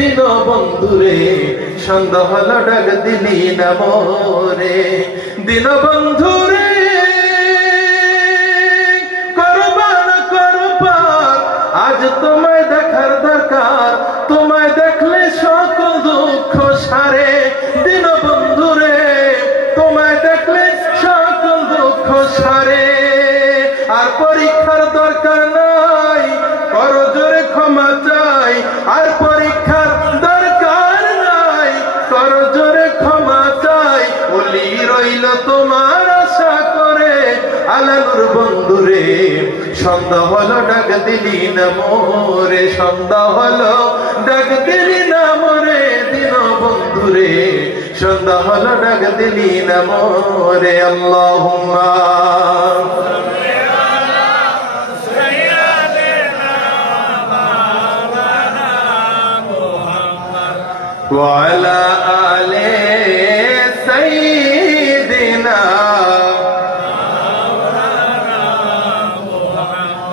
দিন বন্ধুরে সন্ধ্যা হলো ডাক দিলি না মোরে দিন বন্ধুরে আজ তোমায় দেখার দরকার তোমায় দেখলে সকল দুঃখ সারে দিন বন্ধুরে তোমায় দেখলে সকল দুঃখ সারে আর পরীক্ষার দরকার নাই করো জোরে ক্ষমা চাই আর পরীক্ষার দরকার নাই করো জোরে ক্ষমা চাই ওলি রইল তোমার আশা করে আলানুর বন্ধুরে সন্ধ্যা হলো ডাক দিলি না মোরে সন্ধ্যা হলো ডাক দিলি না মোরে দিন বন্ধুরে সন্ধ্যা হলো ডাক দিলি না মোরে আল্লাহুম্মা ওয়া আলা আলি সাইয়্যিদিনা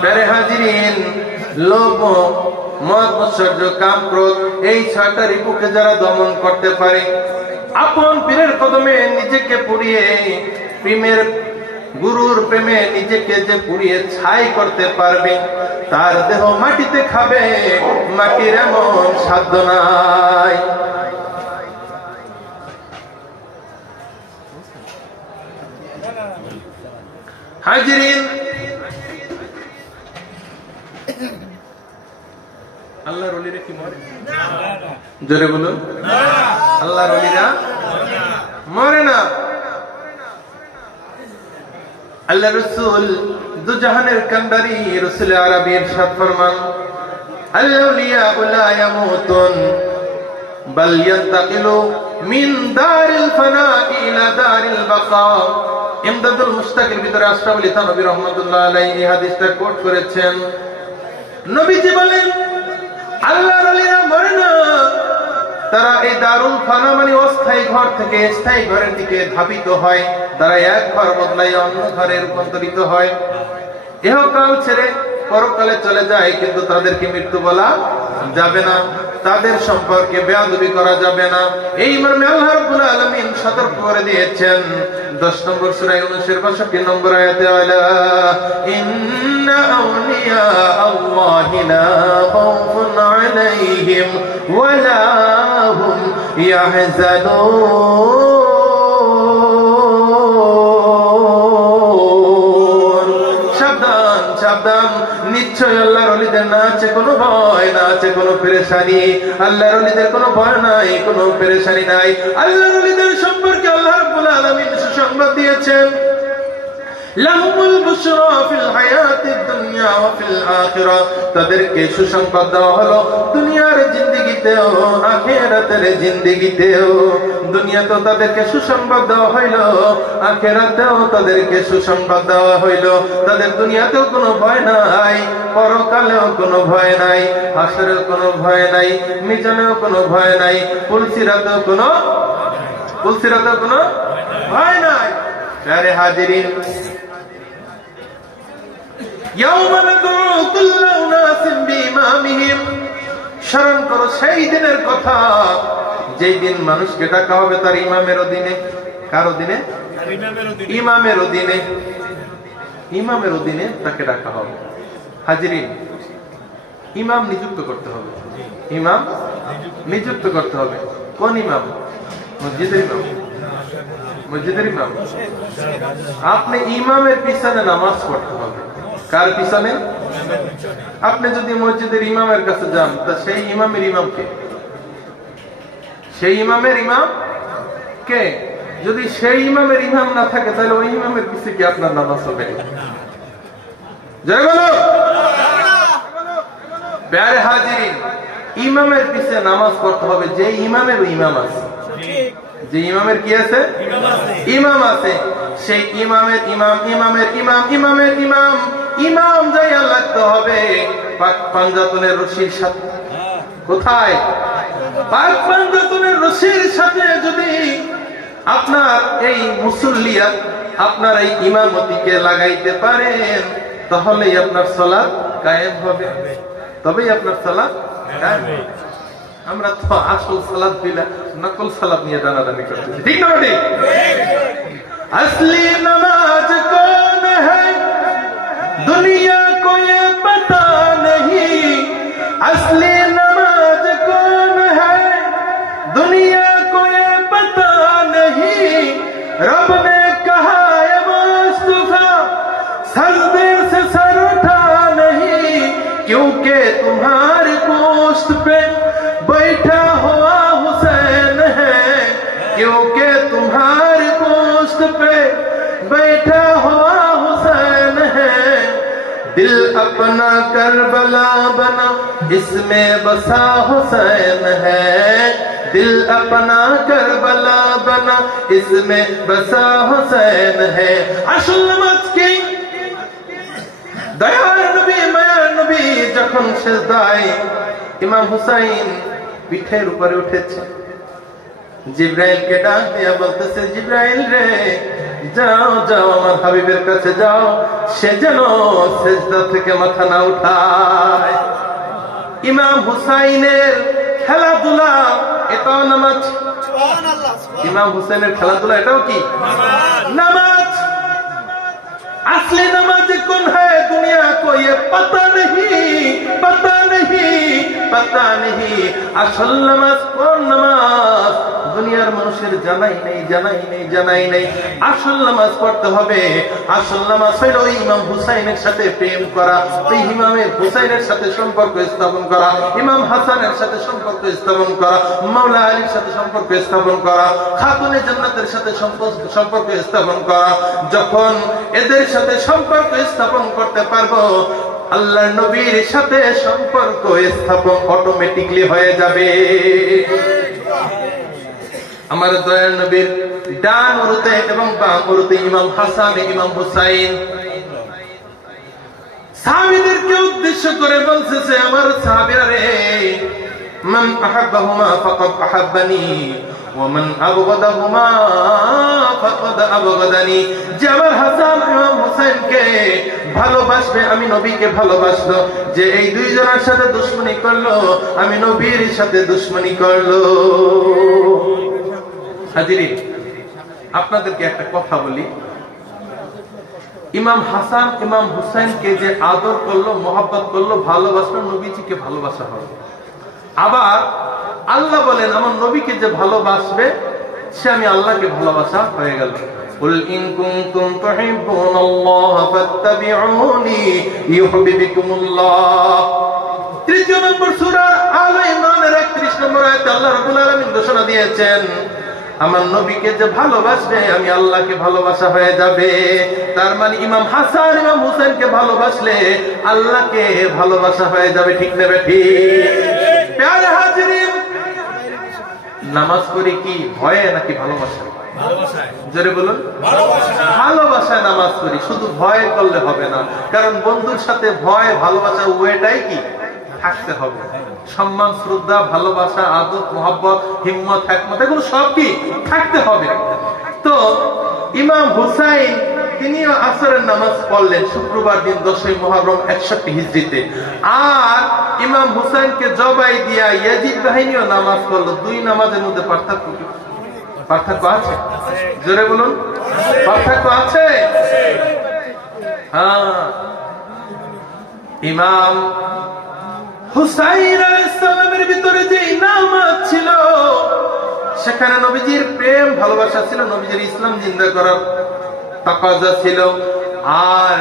প্যারে হাজিরিন লোভ মদ মৎসর্য কাম ক্রোধ এই ছয়টা রিপুকে যারা দমন করতে পারে আপন পীরের কদমে নিজেকে পুড়িয়ে প্রেমের গুরুর প্রেমে নিজেকে যে পুড়িয়ে ছাই করতে পারবে তার দেহ মাটিতে খাবে মাটির এমন সাধ্য নাই হাজিরিন আল্লাহর ওলিরা কি মরে জোরে বলুন আল্লাহর ওলিরা মরে না আল্লাহ রাসূল দুজাহানের কান্ডারি রাসূল আরবী ইরশাদ ফরমান আল আউলিয়া লা ইয়ামুতুন বাল ইয়ান্তাকিলু মিন দারিল ফানা ইলা দারিল বাকা ইমদাদুল মুশতাকির ভিতরে আশরাফ আলী থানভী রাহমাতুল্লাহ আলাইহি এই হাদিসটা কোট করেছেন নবীজি বলেন আল্লাহর ওলিরা মরে না তারা এই দারুল ফানা মানে অস্থায়ী ঘর থেকে স্থায়ী ঘরের দিকে ধাবিত হয় তারা এক ঘর বদলাই অন্য ঘরে রূপান্তরিত হয় ইহকাল ছেড়ে পরকালে চলে যায় কিন্তু তাদেরকে মৃত্যু বলা যাবে না তাদের সম্পর্কে বেয়াদবি করা যাবে না এই মর্মে আল্লাহ রাব্বুল আলামিন সতর্ক করে দিয়েছেন 10 নম্বর সূরা ইউনূসের 62 নম্বর আয়াতে আলা ইন্না আউলিয়া আল্লাহি লা খাউফুন আলাইহিম ওয়া লা হুম ইয়াহজানুন সাবধান নিশ্চয় আল্লাহর ওলিদের না আছে কোনো ভয় না আছে কোনো পেরেশানি আল্লাহর ওলিদের কোনো ভয় নাই কোনো পেরেশানি নাই আল্লাহর ওলিদের সম্পর্কে আল্লাহ রাব্বুল আলামিন সুসংবাদ দিয়েছেন লাহুমুল বুশরা ফিল হায়াতিদ দুনিয়া ওয়া ফিল আখিরা তাদেরকে সুসংবাদ দেওয়া হলো দুনিয়ার জিন্দেগিতেও আখিরাতের জিন্দেগিতেও দুনিয়াতে তাদেরকে সুসংবাদ দেওয়া হইলো আখিরাতেও তাদেরকে সুসংবাদ দেওয়া হইলো তাদের দুনিয়াতেও কোনো ভয় নাই পরকালেও কোনো ভয় নাই হাসরেও কোনো ভয় নাই মিজানেও কোনো ভয় নাই পুলসিরাতেও কোনো ভয় নাই প্যারে হাজিরিন ইয়াউমা নাদউ কুল্লা উনাসিন বিইমামিহিম স্মরণ করো সেই দিনের কথা যেই দিন মানুষকে ডাকা হবে তার ইমামের অধীনে কার অধীনে ইমামের অধীনে তাকে ডাকা হবে হাজিরিন ইমাম নিযুক্ত করতে হবে কোন ইমাম মসজিদের ইমাম আপনি ইমামের পিছনে নামাজ পড়তে হবে কার পিছনে আপনি যদি মসজিদের ইমামের কাছে যান তা সেই ইমামের ইমাম কে যদি সেই ইমামের ইমাম না থাকে তাহলে ওই ইমামের পিছে কি আপনার নামাজ হবে জয় বলো প্যারে হাজিরিন ইমামের পিছে নামাজ পড়তে হবে যে ইমামের ইমাম আছে যে ইমামের কি আছে ইমাম আছে সেই ইমামের ইমাম যাইয়া লাগতে হবে পাক পাঞ্জাতনের রশির সাথে কোথায় পাক পাঞ্জাতনের রশির সাথে যদি আপনার এই মুসল্লিয়া আপনার এই ইমামতিকে লাগাইতে পারেন তাহলেই আপনার সালাত কায়েম হবে তবেই আপনার সালাত কায়েম হবে আমরা তো আসল সালাদ বিলা নকল সালাদ নিয়ে দানাদানি করতেছি, ঠিক না ঠিক? असली नमाज कौन है दुनिया को ये पता नहीं, असली नमाज कौन है दुनिया को ये पता नहीं, रब ने कहा है मुस्तफा सजदे से सर उठा नहीं, क्योंकि तुम्हारी पोस्ट पे बैठा हुआ हुसैन है, क्योंकि तुम्हारी पोस्ट पे बैठा हुआ हुसैन है, दिल अपना करबला बना इसमें बसा हुसैन है, दिल अपना करबला बना इसमें बसा हुसैन है। আসল নামাজ কি? দয়ার নবী মায়ার নবী যখন সিজদায় ইমাম হুসাইন পিঠের উপরে উঠেছে, জিব্রাইলকে ডাক দিয়া বলতেছে, জিব্রাইল রে যাও যাও আমার হাবিবের কাছে যাও, সে যেন সিজদা থেকে মাথা না উঠায়। ইমাম হুসাইনের খেলাধুলা এটাও নামাজ। ইমাম হুসাইনের খেলাধুলা এটাও কি নামাজ। असली नमाज कौन है दुनिया को ये पता नहीं, पता नहीं, पता नहीं। আসল নামাজ কোন নামাজ দুনিয়ার মানুষের জানাই নেই, জানাই নেই, জানাই নেই। আসল নামাজ পড়তে হবে। আসল নামাজ হলো ইমাম হুসাইনের সাথে প্রেম করা, ওই ইমামের হুসাইনের সাথে সম্পর্ক স্থাপন করা, ইমাম হাসানের সাথে সম্পর্ক স্থাপন করা, মাওলা আলীর সাথে সম্পর্ক স্থাপন করা, খাতুনে জান্নাতের সাথে সম্পর্ক স্থাপন করা। যখন এদের সাথে সম্পর্ক স্থাপন করতে পারবো, আল্লাহর নবীর সাথে সম্পর্ক স্থাপন অটোমেটিকলি হয়ে যাবে। আমার দয়াল নবীর ডান উরুতে এবং বাম উরুতে ইমাম হাসান ইমাম হুসাইন। সাহাবীদেরকে উদ্দেশ্য করে বলতেছে, আমার সাহাবীরা রে, মান আহাব্বাহুমা ফাকাদ আহাব্বানি ওয়া মান আবগাদাহুমা ফাকাদ আবগাদানি। যে আমার হাসান ইমাম হুসাইনকে ভালোবাসবে, আমি নবীকে ভালোবাসলো। যে এই দুইজনের সাথে দুশমনি করলো, আমি নবীর সাথে দুশমনি করলো। হাজিরিন, আপনাদেরকে একটা কথা বলি, ইমাম হাসান ইমাম হুসাইনকে যে আদর করলো, মহব্বত করলো, ভালোবাসলো, নবীজিকে ভালোবাসা হবে। আবার আল্লাহ বলেন, আমার নবীকে যে ভালোবাসবে সে আমি আল্লাহকে ভালোবাসা হয়ে গেল। قل إن كنتم تحبون الله فاتبعوني يحببكم الله। 3 নম্বর সূরা আলে ইমরানের 31 নম্বর আয়াতে আল্লাহ রাব্বুল আলামিন ঘোষণা দিয়েছেন, আমার নবীকে যে ভালোবাসবে আমি আল্লাহকে ভালোবাসা হয়ে যাবে। তার মানে ইমাম হাসান ইমাম হুসাইনকে ভালোবাসলে আল্লাহকে ভালোবাসা হয়ে যাবে, ঠিক না ঠিক? প্যারে হাজিরিন, নামাজ পড়ি কি ভয়ে নাকি ভালোবাসা? জোরে বলুন। ভালোবাসায় নামাজ পড়ি, শুধু ভয় করলে হবে না। কারণ বন্ধুর সাথে ভয় ভালোবাসা উভয়টাই কি থাকতে হবে। সম্মান, শ্রদ্ধা, ভালোবাসা, আদর, মোহাব্বত, হিম্মত, হিকমত এগুলো সব কি থাকতে হবে। তো ইমাম হুসাইন তিনিও আসরের নামাজ পড়লেন শুক্রবার দিন 10ই মুহররম 61 হিজরিতে। আর ইমাম হুসাইনকে জবাই দিয়া ইয়াজিদ বাহিনীও নামাজ পড়লো। দুই নামাজের মধ্যে পার্থক্য আছে? জোরে বলুন, পার্থক্য আছে? হ্যাঁ। ইমাম হুসাইন আলাইহিস সালামের ভিতরে যে নামাজ ছিল, সেখানে নবীজির প্রেম ভালোবাসা ছিল, নবীজির ইসলাম জিন্দা করার তাকাজা ছিল। আর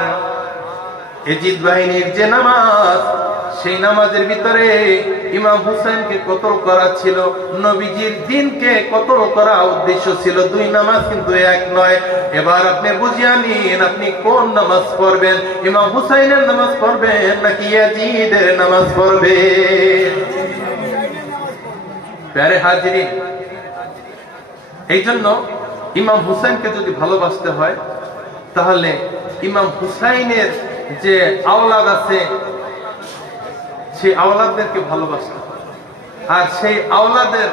ইয়াজিদ বাহিনীর যে নামাজ, সেই নামাজের ভিতরে ইমাম হুসাইনকে কতল করা ছিল, নবীজির দ্বীনকে কতল করা উদ্দেশ্য ছিল। দুই নামাজ কিন্তু এক নয়। এবার আপনি বুঝিয়ে নিন, আপনি কোন নামাজ পড়বেন? ইমাম হুসাইনের নামাজ পড়বেন নাকি ইয়াজিদের নামাজ পড়বেন? প্যারে হাজিরিন, এই জন্য ইমাম হুসাইনকে যদি ভালোবাসতে হয়, তাহলে ইমাম হুসাইনের যে আওলাদ আছে, সেই আওলাদদেরকে ভালোবাসতে হয়। আর সেই আওলাদের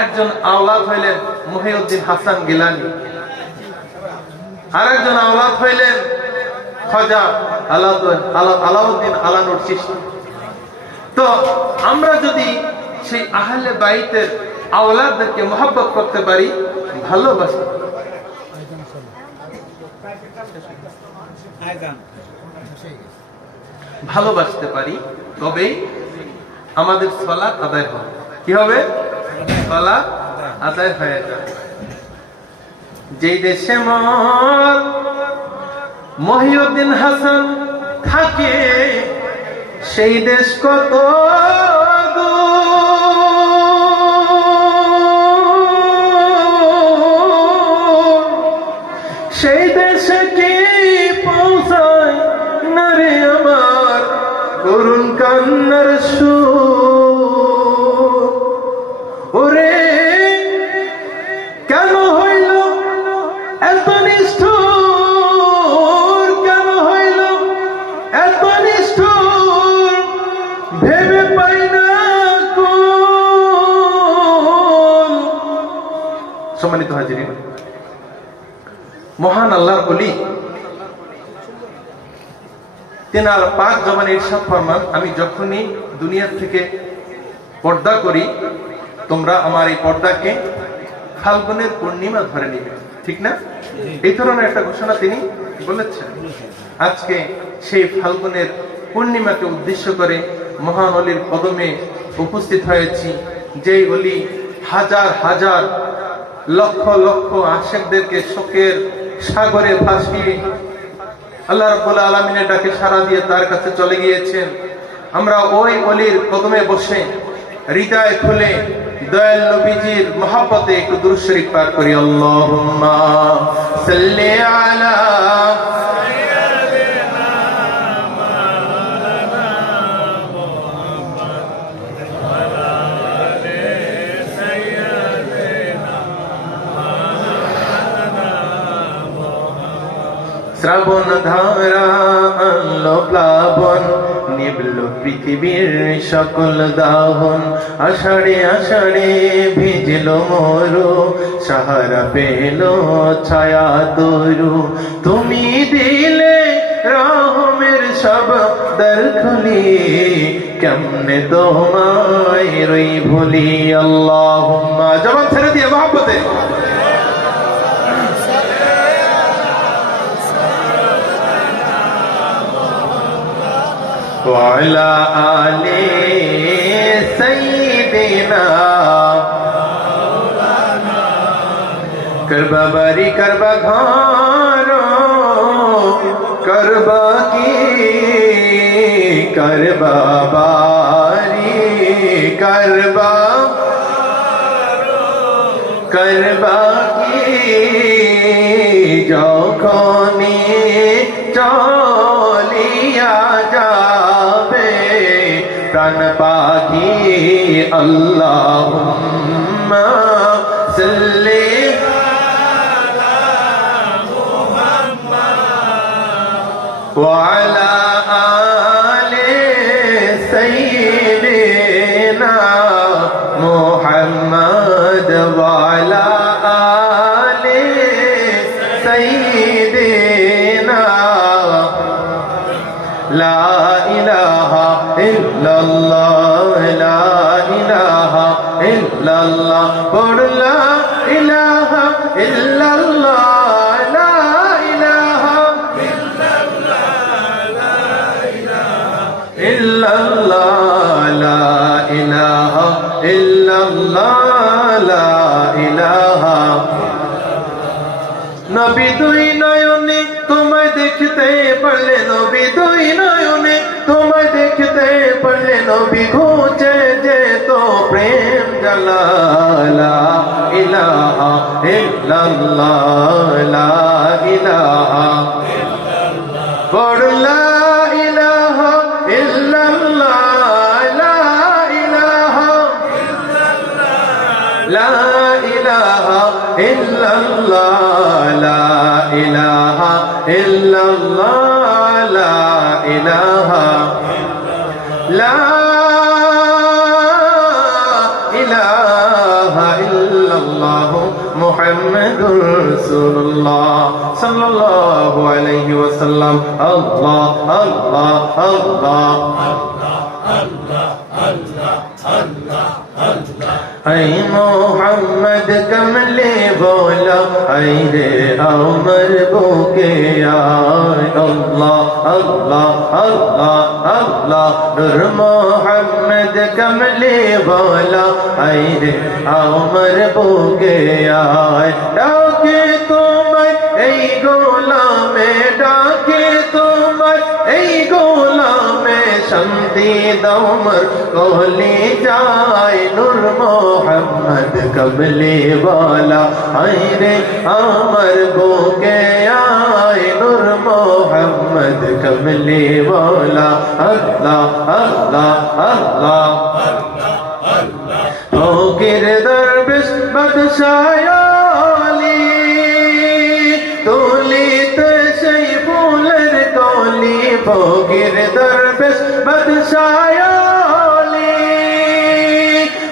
একজন আওলাদ হইলেন মহিউদ্দিন হাসান গিলানী, আর একজন আওলাদ হইলেন খাজা আলাউদ্দিন আলানুর চিশতি। তো আমরা যদি সেই আহলে বাইতের আওলাদদেরকে মহব্বত করতে পারি, ভালোবাসতে পারি, তবেই আমাদের সালাত আদায় হবে। কি হবে? সালাত আদায় হয়ে যাবে। যেই দেশে মোর মহিউদ্দিন হাসান থাকে, সেই দেশ কত সেই দেশে কি পৌঁছায় না রে আমার করুণ কান্নার সুর। ওরে কেন হইল এত নিষ্ঠুর, কেন হইল এত নিষ্ঠুর, ভেবে পাই না কোন। সম্মানিত হাজিরিন, মহান আল্লাহর ওলি তেনার পাক জবানে ইরশাদ ফরমান, আমি যখনই দুনিয়া থেকে পর্দা করি, তোমরা আমার এই পর্দাকে ফাল্গুনের পূর্ণিমা ধরে নিবে। ঠিক না? এই ধরনের একটা ঘোষণা তিনি বলেছেন। আজকে সেই ফাল্গুনের পূর্ণিমাকে উদ্দেশ্য করে মহান অলির কদমে উপস্থিত হয়েছি। যেই অলি হাজার হাজার লক্ষ লক্ষ আশিকদেরকে শোকের সাগরে ভাসিয়ে আল্লাহ রাব্বুল আলামিনের ডাকে সাড়া দিয়ে তার কাছে চলে গিয়েছেন। আমরা ওই অলির কদমে বসে হৃদয় খুলে দয়াল নবীজির মহব্বতে একটু দুরূদ শরীফ পাঠ করি। আল্লাহুম্মা সাল্লি আলা শ্রাবণ ধারা আনলো প্লাবন, নিবল পৃথিবীর সকল দাহন। আষাঢ়ে আষাঢ়ে ভিজল মরু, সাহারা পেল ছায়া তরু। তুমি দিলে রহমের সব দ্বার খুলি, কেমনে তোমায় রই ভুলি। আল্লাহুম্মা, জবান ছেড়ে দিয়ে মহব্বতে وعلى آل سيدنا करबा बारी करबा घारो, करबा की करबा बारी, करबा करबा की যখনি চলিয়া যাবে প্রাণ পাখি। আল্লাহুম্মা সাল্লি আলা মুহাম্মাদ ওয়া আলা আলি সাইয়্যিদিনা মুহাম্মাদ ওয়া আলা আলি সাইয়্যিদিনা। লা ইলাহা ইল্লাল্লাহ, লা ইলাহা ইল্লাল্লাহ, পড় লা ইলাহা ইল্লাল্লাহ, লা ইলাহা ইল্লাল্লাহ, লা ইলাহা ইল্লাল্লাহ, লা ইলাহা। নবী দুই নয়নে তোমায় দেখতে পারলে, নবী দুই নয়নে তোমায় দেখতে পারলে, নবী ঘুচে যেত প্রেম জ্বালা। লা ইলাহা ইল্লাল্লাহ, লা ইলাহা পড় লা ইলাহা ইল্লাল্লাহ, লা ইলাহা লা ইলাহা ইল্লাল্লাহ, লা ইলাহা ইল্লাল্লাহ, লা ইলাহা লা ইলাহা ইল্লাল্লাহ মুহাম্মাদুর রাসূলুল্লাহ সাল্লাল্লাহু আলাইহি ওয়াসাল্লাম। আল্লাহ আল্লাহ আল্লাহ আল্লাহ আল্লাহ। ऐ मोहम्मद कमले बोला ऐ रे अमर बुके आय अल्लाह अल्लाह अल्लाह अल्लाह नूर मोहम्मद कमले बोला ऐ रे अमर बुके आय डाके तुम्हें ऐ गोलामे डाके तुम्हें ऐ गोलामे शांति दौमर कोली जाए नूर मोहम्मद कमले वाला आए रे अमर बोके आए नूर मोहम्मद कमले वाला अल्लाह अल्लाह अल्लाह हो गिरदर बिस बदशायाली तोलित शै फूलर कोली हो गिरदर बिस बदशायाली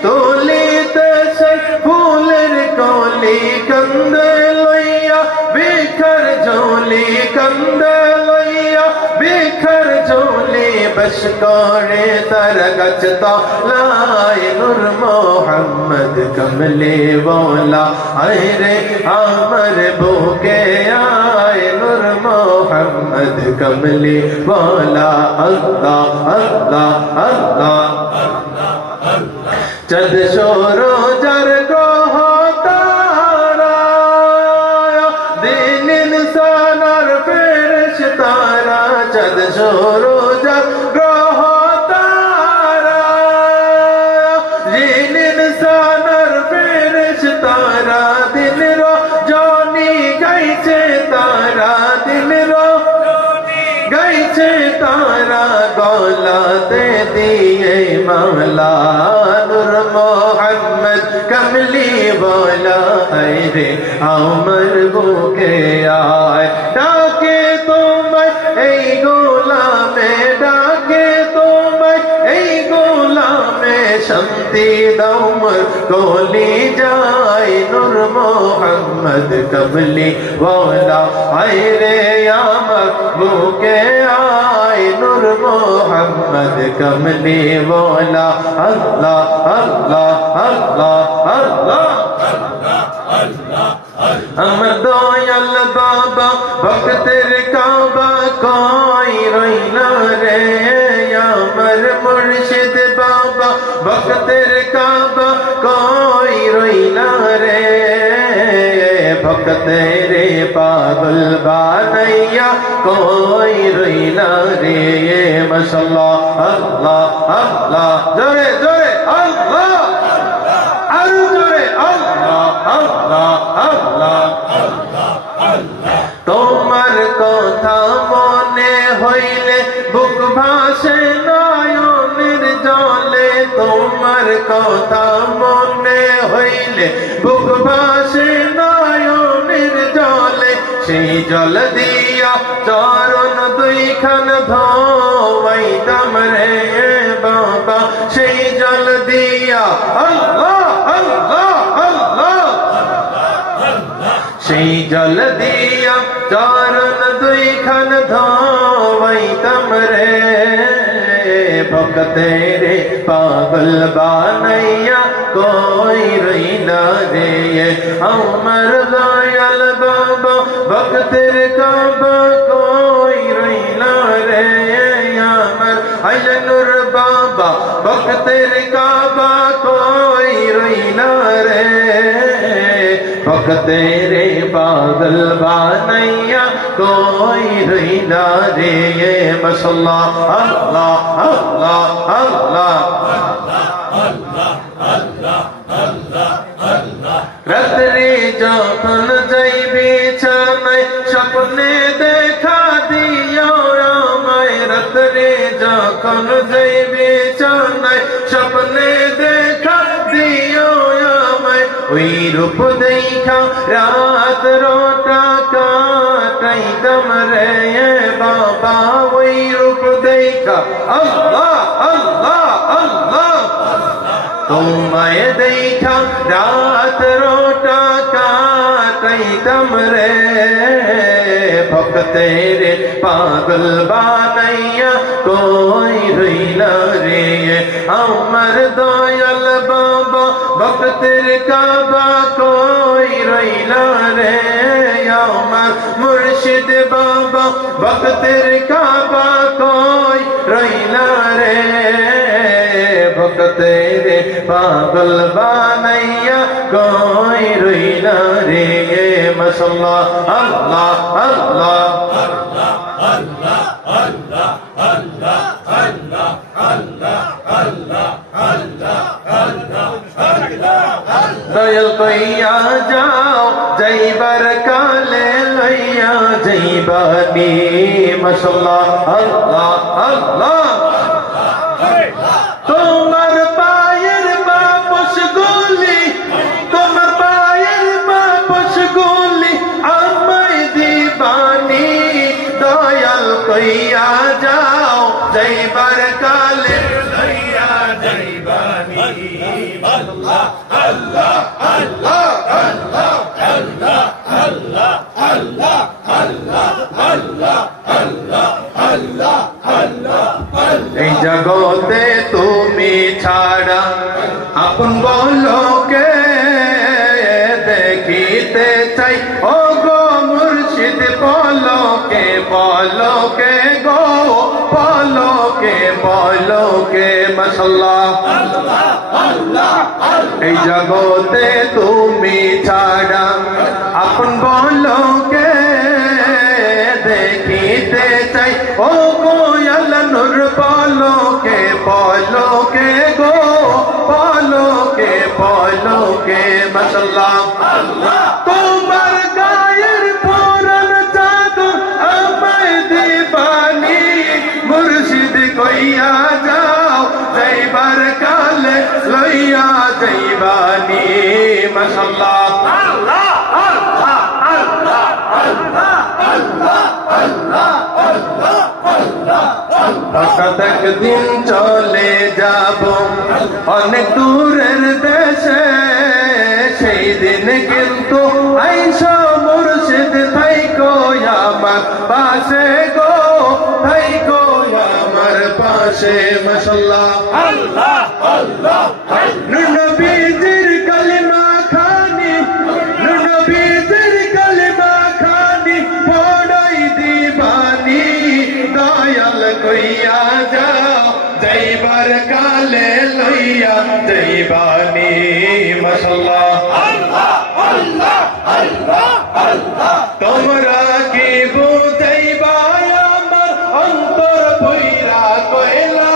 तोलित शै फूलर कोली कंद लोया बिखर झोली कंद लोया बिखर झोली बश कोड़े तरगचता लाए नूर मोहम्मद कमले वाला आए रे अमर बोके आए नूर मोहम्मद कमले वाला अल्लाह अल्लाह अल्लाह चद शोरो जर को तारा दिन इंसान और फरिश्तारा चद शोरो जर को तारा दिन इंसान और फरिश्तारा दिन रो जानी गई छे तारा दिन रो गई छे तारा गौला दे दिए मौला नूर मोहम्मद कमली वाला है रे अमर बुके आए डाके तुम्हें ऐ गोला में डाके तुम्हें ऐ गोला में शांति दौमर कोली जाए नूर मोहम्मद कमली वाला है रे अमर बुके आए नूर मोहम्मद कमली वाला अल्लाह अल्लाह अल्लाह अल्लाह अमर दोयल बाबा भक्तर काबा कोई रोइना रे अमर मुर्शिद बाबा भक्तर काबा कोई रोइना रे भक्त रे पागल बानैया कोई रोइना रे मशाल्लाह अल्लाह अल्लाह जोरे जोरे अल्लाह अरु जोरे अल्लाह अल्लाह अल्लाह তোমার কথা মনে হইলে বুক ভাসে নয়নের জলে তোমার কথা মনে হইলে বুক ভাসে নয়নের জলে সেই জল দিয়া চরণ দুইখান ধোয়াইতাম রে বাবা সেই জল দিয়া আল্লাহ আল্লাহ আল্লাহ সেই জল দিয়া চরণ দুইখান ধোয়াইতাম রে ভক্তে রে পাগল বানাইয়া कोई रहीना रे अमर दयाल बाबा भक्तर काबा कोई रहीना रे अमर अजनुर बाबा भक्तर काबा कोई रहीना रे भक्ते रे पागल बानैया कोई रहीना रे मशाल्लाह अल्लाह अल्लाह अल्लाह রাত্রি যখন যাইবি ছানায় স্বপ্নে দেখা দিও আমায় রাত্রি যখন যাইবি ছানায় স্বপ্নে দেখা দিও আমায় ওই রূপ দেখা রাত রোটা কাটাইতাম রে বাবা ওই রূপ দেখা আল্লাহ আল্লাহ আল্লাহ তোমায় দেখা রাত রোটা কাটাইতাম রে ভক্তে রে পাগল বানাইয়া কই রইলা রে আমার দয়াল বাবা ভক্তের কাবা কই রইলা রে আমার মুর্শিদ বাবা ভক্তের কাবা কই রইলা রে ভক্তে রে পাগল বানাইয়া কই রইলা রে মাশাআল্লাহ আল্লাহ আল্লাহ আল্লাহ আল্লাহ আল্লাহ আল্লাহ আল্লাহ আল্লাহ আল্লাহ আল্লাহ আল্লাহ দয়াল কইয়া যাও যাইবার কালে লইয়া যাইবানি মাশাআল্লাহ আল্লাহ আল্লাহ তোমার পায়ের বাপস গুলি তোমার পায়ের বাপস গুলি আমায় দিবানি দয়াল কইয়া যাও যাইবার কালে লইয়া যাইবানি আল্লাহ আল্লাহ আল্লাহ আল্লাহ আল্লাহ আল্লাহ আল্লাহ আল্লাহ আল্লাহ আল্লাহ আল্লাহ আল্লাহ এই জগতে তুমি ছাড়া আপন বলো কে দেখিতে চাই ও গো মুর্শিদ পলকে পলকে গো পলকে পলকে মাশাআল্লাহ এই জগতে তুমি ছাড়া আপন বলো কে দেখিতে চাই ও কোয়াল নূর পলকে পলকে গো পলকে পলকে মাশাআল্লাহ তোমার গায়ের পুরান চাদর আমায় দিবানি মুর্শিদ কইয়া যাও যাইবার কালে লইয়া যাইবানি মাশাআল্লাহ আল্লাহ আল্লাহ আল্লাহ আল্লাহ আল্লাহ আল্লাহ আল্লাহ আল্লাহ হঠাৎ একদিন চলে যাব অনেক দূরের দেশে সেই দিন কিন্তু আইসো মুর্শিদ থাইকো আমার পাশে গো থাইকো আমার পাশে মাশাআল্লাহ আল্লাহ আল্লাহ নবীজির কালিমা খানি নবীজির কালিমা খানি পড়াই দিবানি দয়াল কইয়া যাও যাইবার কালে লইয়া যাইবানি মাশাআল্লাহ আল্লাহ আল্লাহ আল্লাহ আল্লাহ তোমরা কি বুঝাইবা আমার অন্তর ভইরা কইলা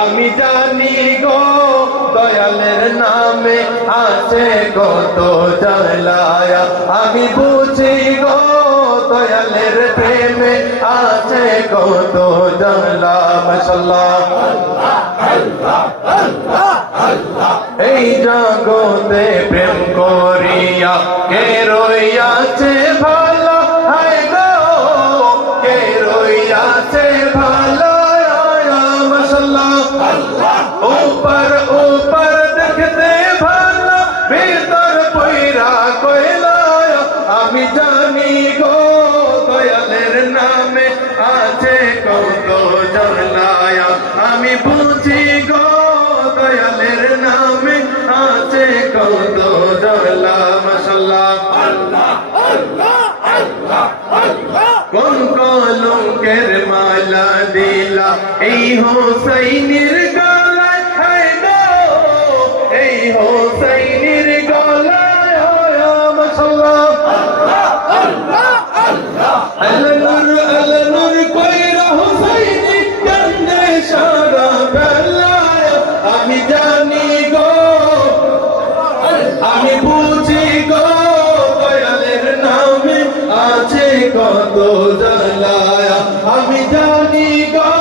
আমি জানি গো দয়ালের নামে আছে কত জ্বালায়া আমি বুঝি গো দয়ালের প্রেমে আছে কত জ্বালা মাশাআল্লাহ এই জগতে প্রেম করিয়া কে রইয়াছে ভালো হায় গো কে রইয়াছে ভালো মাশাআল্লাহ ऊपर ऊपर देखते भालो भीतर पइरा कइला আমি জানি গো দয়ালের নামে আছে কত জ্বালায়া আমি বুঝি গো দয়ালের নামে আছে কত জ্বালা মাশাআল্লাহ আল্লাহ আল্লাহ আল্লাহ আল্লাহ কোন কলঙ্কের মালা দিলা এই হোসাইনের গলায় হায় গো এই হোসাইনের গলায় মাশাআল্লাহ আল্লাহ আল্লাহ আল্লাহ আল্লাহ নূর কইরা হোসাইনি কান্দে সারা বেলায় আমি জানি গো আমি বুঝি গো দয়ালের নামে আছে কত জ্বালায়া আমি জানি গো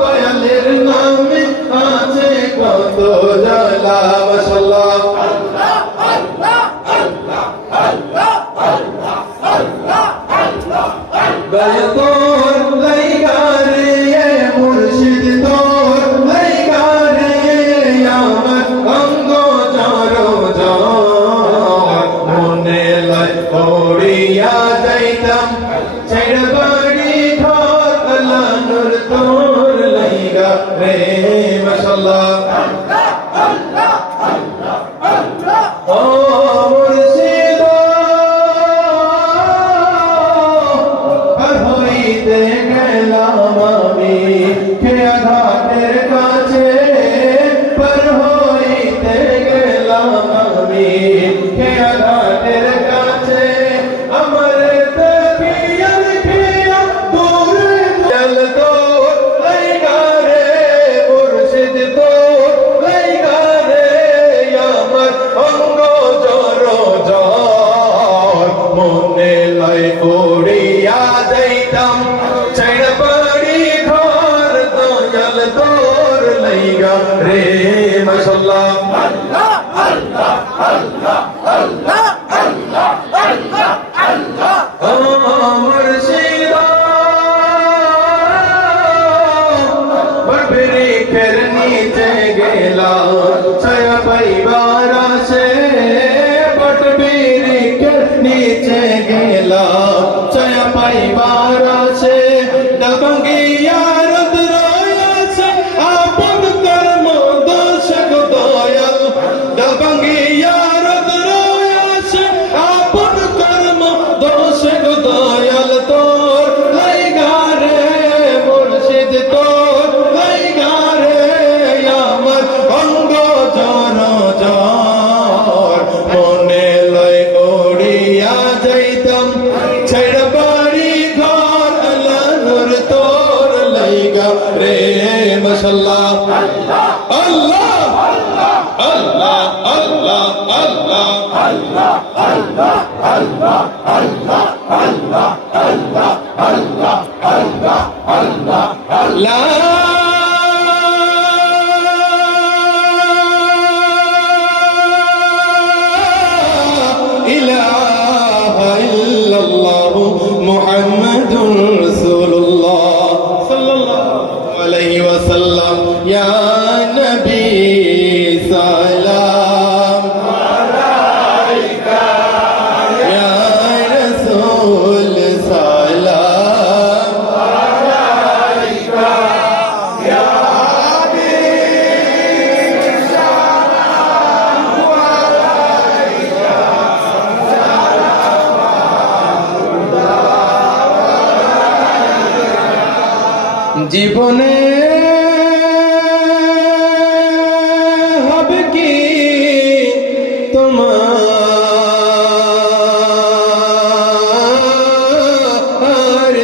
দয়ালের নামে আছে কত জ্বালা মাশাআল্লাহ আল্লাহ আল্লাহ আল্লাহ আল্লাহ আল্লাহ আল্লাহ আল্লাহ ও মুর্শিদ পার হইতে গেলাম আমি খেয়া ঘাটের কাছে পার হইতে গেলাম আমি খেয়া ঘাটের কাছে আমার তবিয়ত খেয়া দূরে চল তো লাইগা রে মুর্শিদ তো লাইগা রে আমার অঙ্গ জর জর মনে লয় উড়িয়া যাইতাম ছাইড় বাড়ি ঘর দয়াল তোর লাইগা রে মাশাআল্লাহ আল্লাহ আল্লাহ আল্লাহ আল্লাহ আল্লাহ আল্লাহ আল্লাহ ও মুর্শিদ বৃক্ষের নিচে গেলাম ছায়া পাইবার আসে বট বৃক্ষের নিচে গেলাম ছায়া পাইবার আসে ডালভাঙ্গিয়া রুদ্র আছে আপন কর্ম দোষ গো দয়াল ডালভাঙ্গিয়া রুদ্র আছে আপন কর্ম দোষ গো দয়াল তোর লাইগা রে মুর্শিদ তোর লাইগা রে আমার অঙ্গ জর জর মনে লয় উড়িয়া যাইতাম ছাইড় বাড়ি ঘর আল্লাহ নূর তোর লাইগা রে মাশাআল্লাহ আল্লাহ আল্লাহ আল্লাহ আল্লাহ আল্লাহ আল্লাহ আল্লাহ আল্লাহ আল্লাহ আল্লাহ আল্লাহ আল্লাহ আল্লাহ আল্লাহ ইলাহা ইল্লাল্লাহ মুহাম্মাদুর রাসূলুল্লাহ সাল্লাল্লাহু আলাইহি ওয়াসাল্লাম ইয়া নবী সালাম আলাইকা ইয়া রাসূল সালাম আলাইকা ইয়া জীবনে হবে কি তোমার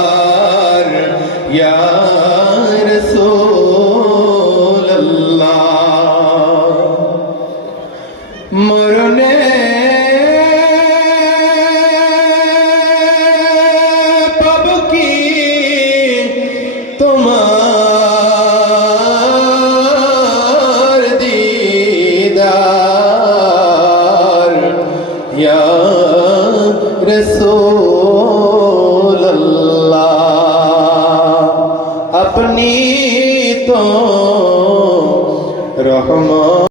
দিদার ইয়া রাসূলুল্লাহ মরণে তোমার দিদার ইয়া রাসূলুল্লাহ আপনি তো রহমান